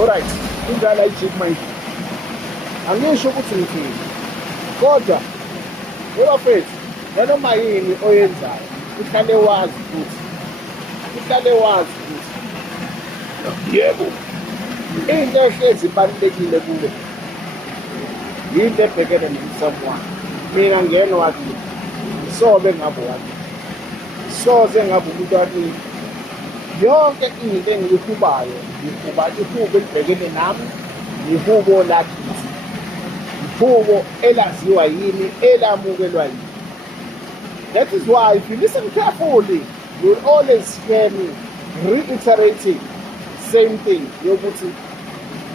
Alright, indala ayijiki manje. Angisho ukuthi ngithini. Kodwa bafethu, nanoma yini oyenzayo, uhlale wazi ukuthi yebo, into ehlezi ibalulekile kuwe yinto ebhekene nomsamo. Mina ngiyena wakini, sobe ngabe wakini, soze ngabe umuntu wakini. Yonke into engiyihubayo, ngihuba ihubo elibhekene nami, ihubo lakithi, ihubo elaziwa yini, elamukelwa yini. That is why if you listen carefully, you will always hear me reiterating same thing yokuthi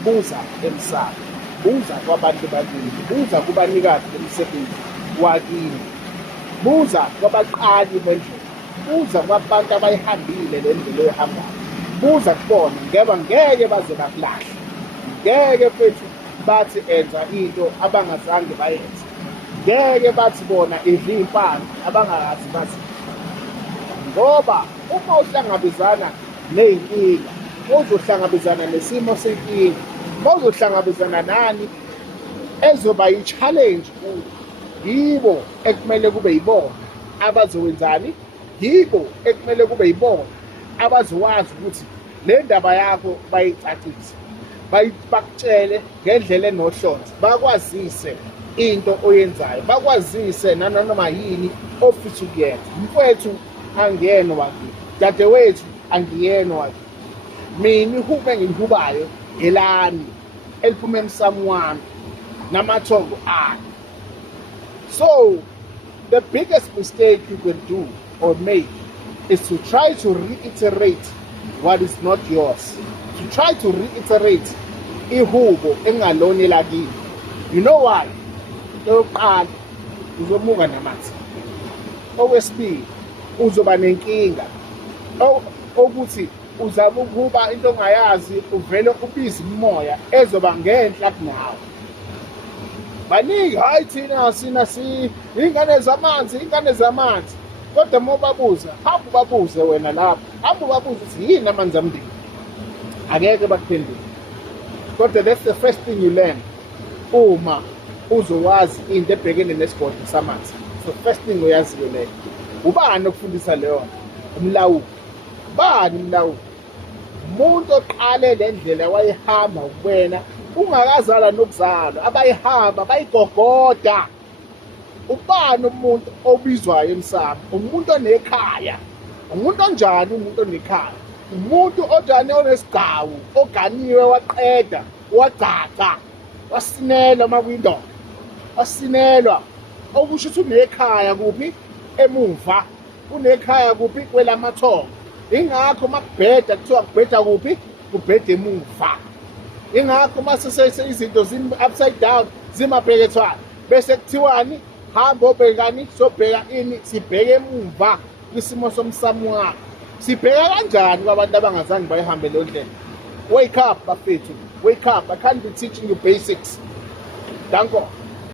buza emsamo, buza kwabantu bakini, buza kubanikazi bemsebenzi wakini, buza kwabaqali bendlela, buza kwabantu abayihambile le ndlela oyihambayo, buza kubona ngeba ngeke baze bakulahle, ngeke futhi bathi enza into abangazange bayenze, ngeke bathi bona idla impande abangakazi bazi. Ngoba uma uhlangabezana ney'nkinga, uzohlangabezana nesimo senkinga, uzohlangabezana nani ezoba yi-challenge kuyo, yibo ekumele kube yibona abazowenzani, yibo ekumele kube yibona abazowazi ukuthi le ndaba yakho bayicacise, bakutshele ngendlela enohlonze, bakwazise into oyenzayo, bakwazise nanoma yini ofisa ukuyenza. Mfowethu angiyena wakini, dadewethu angiyena wakini, mina ihubo engilihubayo elani eliphuma emsamo wami namathongo ami. So the biggest mistake you can do or make is to try to reiterate what is not yours, to try to reiterate ihubo engalona elakini. You know why? Oyokuqala uzomuka namanzi, okwesibili uzoba nenkinga, okuthi uzama ukuba into ongayazi uvele ubize umoya ezoba ngenhla kunawe. Baningi hayi thina ingane zamanzi, kodwa uma ubabuza, hamba ubabuze wena lapho, hamba ubabuze ukuthi yini amanzi amdini, angeke bakuphendule. Kodwa that's the first thing you learn uma uzowazi into ebhekene nesigodlo samanzi. So first thing uyaziyo leyo. Ubani okufundisa leyo? Umlawuli. Bani umlawuli? Umuntu oqale le ndlela wayihamba kuwena ungakazala nokuzalwa, abayihamba bayigogoda. Ubani umuntu obizwayo emsamo? Umuntu onekhaya. Umuntu onjani umuntu onekhaya? Umuntu onjani onesigcawu, oganiwe waqeda, wagcaca, wasinelwa amawindow, wasinelwa. Okusho ukuthi unekhaya kuphi? Emuva. Unekhaya kuphi? Kwelamathongo. Ingakho makubheda kuthiwa kubheda kuphi? Kubheda emuva. Ingakho masese izinto upside down zimabhekethwana bese kuthiwani hamba obhekani, sobheka ini, sibheke emuva kwisimo somsamo wakho. Sibheka kanjani kwabantu abangazange bayihambe lo ndlela? Wake up bafethu, wake up. I can't be teaching you basics. Danko.